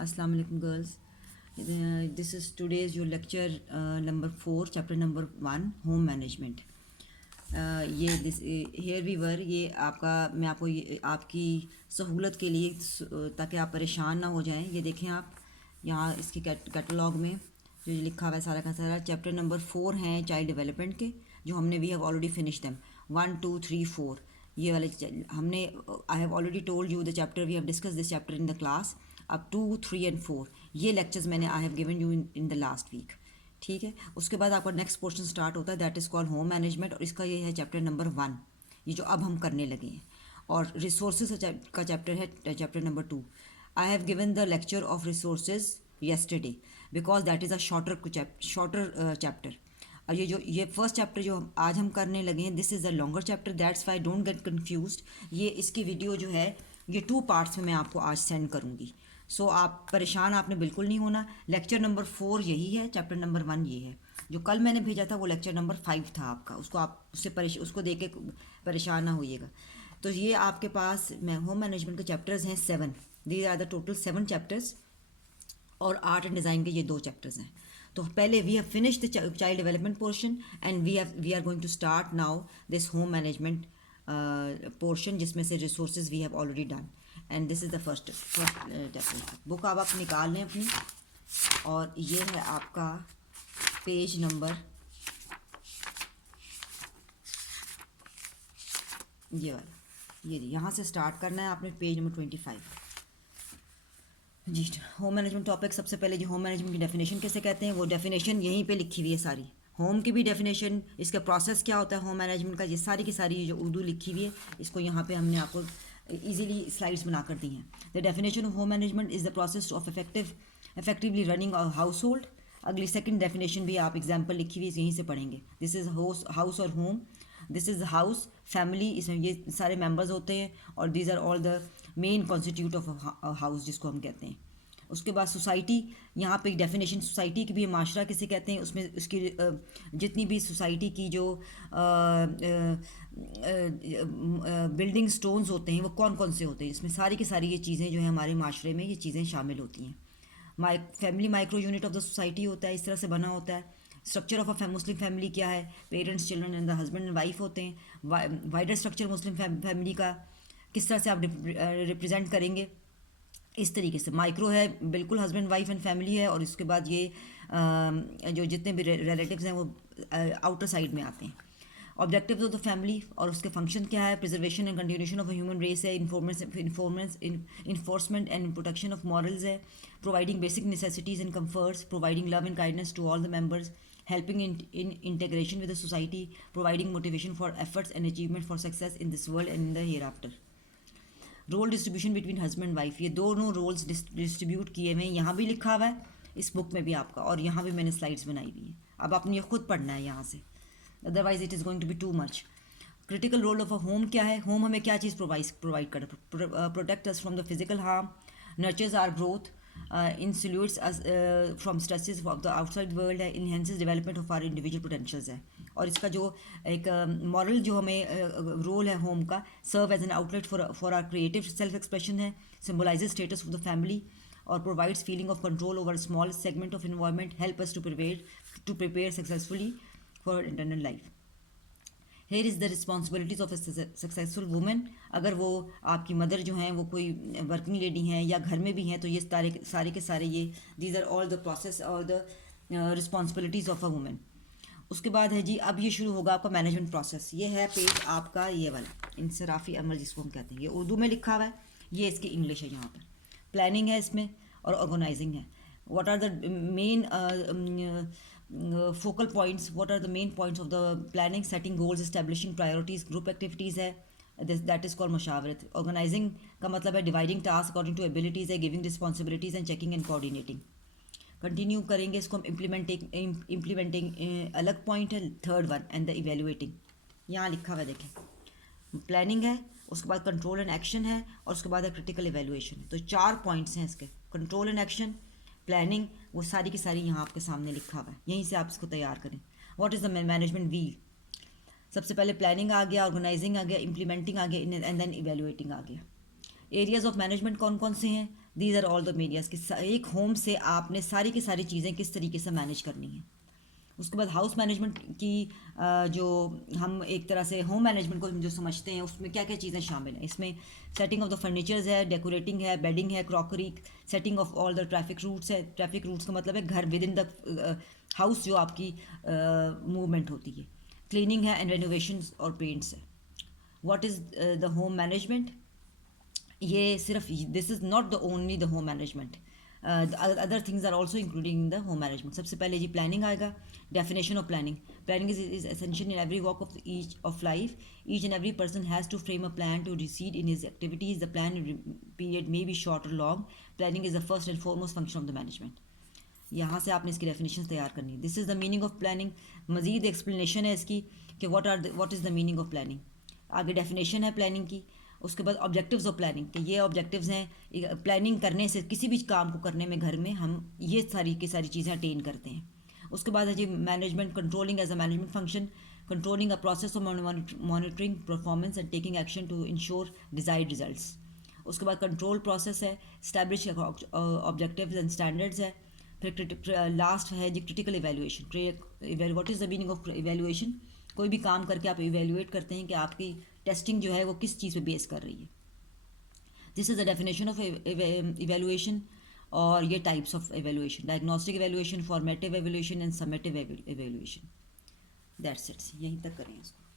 Assalamu alaikum girls. This is today's your lecture number 4, chapter number 1, home management. ये this hair Weaver ये आपका मैं आपको ये आपकी सहूलत के लिए ताकि आप परेशान ना हो जाएं, ये देखें आप यहाँ इसके कैटलॉग में जो लिखा हुआ है सारा का सारा चैप्टर नंबर 4 हैं चाइल्ड डेवलपमेंट के, जो हमने we have already finish them 1 2 3 4 ये वाले हमने I have already told you the chapter we have discuss this chapter in the class अब 2 3 एंड 4 ये लेक्चर्स मैंने I have given you in the last week. ठीक है, उसके बाद आपका नेक्स्ट पोर्शन स्टार्ट होता है that is called home management और इसका ये है चैप्टर नंबर 1, ये जो अब हम करने लगे हैं। और रिसोर्सेज का चैप्टर है chapter number 2। I have given the lecture of resources yesterday because that is a shorter chapter. और ये फर्स्ट चैप्टर जो आज हम करने लगे हैं this is a longer chapter, that's why don't get confused. ये इसकी वीडियो जो है ये 2 पार्ट्स में मैं आपको आज सेंड करूँगी। सो आप परेशान आपने बिल्कुल नहीं होना। लेक्चर नंबर 4 यही है, चैप्टर नंबर 1 ये है। जो कल मैंने भेजा था वो लेक्चर नंबर 5 था आपका, उसको आप उसको देख के परेशान ना होइएगा। तो ये आपके पास होम मैनेजमेंट के चैप्टर्स हैं 7, these are the total 7 chapters और आर्ट एंड डिज़ाइन के ये 2 चैप्टर्स हैं। तो पहले we have finish the child development portion and we are going to start now this home management portion जिसमें से resources we have already done and this is the first chapter. Book अब आप निकाल लें अपनी, और ये है आपका पेज नंबर ये वाला, ये यहाँ से स्टार्ट करना है आपने पेज नंबर 25 जी। होम मैनेजमेंट टॉपिक सबसे पहले जी होम मैनेजमेंट की डेफिनेशन कैसे कहते हैं, वो डेफिनेशन यहीं पे लिखी हुई है सारी। होम की भी डेफिनेशन, इसका प्रोसेस क्या होता है होम मैनेजमेंट का, ये सारी की सारी जो उर्दू लिखी हुई है, इसको यहाँ पे हमने आपको इजीली स्लाइड्स बनाकर दी हैं। The definition of home management is the process of effectively running a household. अगली सेकंड डेफिनेशन भी आप एग्जांपल लिखी हुई है यहीं से पढ़ेंगे। दिस इज़ हाउस और home, this is house family, इसमें ये सारे मेंबर्स होते हैं और these are all the main constitute of house जिसको हम कहते हैं। उसके बाद सोसाइटी, यहाँ पे एक डेफिनेशन सोसाइटी की भी है, माशरा किसे कहते हैं, उसमें उसकी जितनी भी सोसाइटी की जो बिल्डिंग स्टोन्स होते हैं वो कौन कौन से होते हैं, इसमें सारी की सारी ये चीज़ें जो है हमारे माशरे में ये चीज़ें शामिल होती हैं। Family micro unit of the society होता है, इस तरह से बना होता है। Structure of a Muslim family क्या है, parents children and the husband and wife होते हैं। वाइडर स्ट्रक्चर मुस्लिम फैमिली का किस तरह से आप रिप्रेजेंट करेंगे, इस तरीके से। माइक्रो है बिल्कुल हस्बैंड वाइफ एंड फैमिली है, और इसके बाद ये जो जितने भी रिलेटिव्स हैं वो आउटर साइड में आते हैं। ऑब्जेक्टिव्स ऑफ द फैमिली और उसके फंक्शन क्या है, preservation and continuation of a human race है, enforcement and protection of morals है, providing basic necessities and comforts, providing love and kindness to all the members, helping in integration with the society, providing motivation for efforts and achievement for success in this world and in the hereafter. Role distribution between husband wife, ये दोनों roles distribute किए हुए हैं, यहाँ भी लिखा हुआ है इस बुक में भी आपका, और यहाँ भी मैंने स्लाइड्स बनाई हुई हैं। अब आपने ये खुद पढ़ना है यहाँ से, otherwise it is going to be too much. Critical role of a home क्या है, होम हमें क्या चीज़ प्रोवाइड कर, protect us from the physical harm, nurtures our growth, insulates us from stresses of the outside world है, enhances development of our individual potentials है। और इसका जो एक मॉरल जो हमें रोल है होम का, serve as an outlet for our creative self expression है, symbolizes status of the family और provides feeling of control over small segment of environment, help us to prepare successfully for internal life. Here is the responsibilities of a successful women, अगर वो आपकी mother जो हैं वो कोई working lady हैं या घर में भी हैं तो ये सारे के सारे ये these are all the process और the responsibilities of a women. उसके बाद है जी अब ये शुरू होगा आपका मैनेजमेंट प्रोसेस। ये है पेज आपका ये वाला इंसराफी अमल जिसको हम कहते हैं, ये उर्दू में लिखा हुआ है, ये इसकी इंग्लिश है। यहाँ पर प्लानिंग है इसमें और ऑर्गेनाइजिंग है। What are the main focal points, what are the main points of the planning, setting goals, establishing priorities, group activities है, that is called मशावरत। organizing का मतलब है dividing tasks according to abilities है, giving responsibilities and checking and coordinating। Continue करेंगे इसको हम implementing अलग point है, third one and the evaluating, यहाँ लिखा हुआ है देखें। प्लानिंग है, उसके बाद कंट्रोल एंड एक्शन है, और उसके बाद है क्रिटिकल इवेलुएशन। तो 4 पॉइंट्स हैं इसके, कंट्रोल एंड एक्शन, प्लानिंग, वो सारी की सारी यहाँ आपके सामने लिखा हुआ है, यहीं से आप इसको तैयार करें। What is the management wheel, सबसे पहले प्लानिंग आ गया, ऑर्गेनाइजिंग आ गया, इम्प्लीमेंटिंग आ गया एंड देन इवेलुएटिंग आ गया। एरियाज ऑफ मैनेजमेंट कौन कौन से हैं, these are all the medias कि एक होम से आपने सारी की सारी चीज़ें किस तरीके से मैनेज करनी है। उसके बाद हाउस मैनेजमेंट की जो हम एक तरह से होम मैनेजमेंट को जो समझते हैं उसमें क्या क्या चीज़ें शामिल हैं। इसमें सेटिंग ऑफ द फर्नीचर्स है, डेकोरेटिंग है, बेडिंग है, crockery, setting of all the traffic routes है। ट्रैफिक रूट्स का मतलब है घर विद इन द हाउस जो आपकी मूवमेंट होती है। क्लीनिंग है एंड रेनोवेशन और पेंट्स है। What is the home management? ये सिर्फ this is not the only the home management, other things are also including in the home management. सबसे पहले जी प्लानिंग आएगा। Definition of planning: planning is essential in every walk of each of life. Each and every person has to frame a plan to recede in his activities. The plan period may B short और long. Planning is the first and foremost function of the management. यहाँ से आपने इसकी definition तैयार करनी है। This is the meaning of planning. मजीद explanation है इसकी कि what is the meaning of planning. आगे डेफिनेशन है प्लानिंग की। उसके बाद ऑब्जेक्टिव्स ऑफ प्लानिंग कि ये ऑब्जेक्टिव्स हैं प्लानिंग करने से, किसी भी काम को करने में घर में हम ये सारी की सारी चीज़ें अटेन करते हैं। उसके बाद है जी management, controlling as a management function, controlling a process of monitoring performance and taking action to ensure desired results. उसके बाद कंट्रोल प्रोसेस है, स्टैब्लिश ऑब्जेक्टिव्स एंड स्टैंडर्ड्स है। फिर लास्ट है जी critical evaluation. What is the meaning of evaluation? कोई भी काम करके आप इवेल्युएट करते हैं कि आपकी टेस्टिंग जो है वो किस चीज़ पे बेस कर रही है। This is the definition of evaluation. और ये types of evaluation: diagnostic evaluation, formative evaluation and summative evaluation. That's it, यहीं तक करें इसको।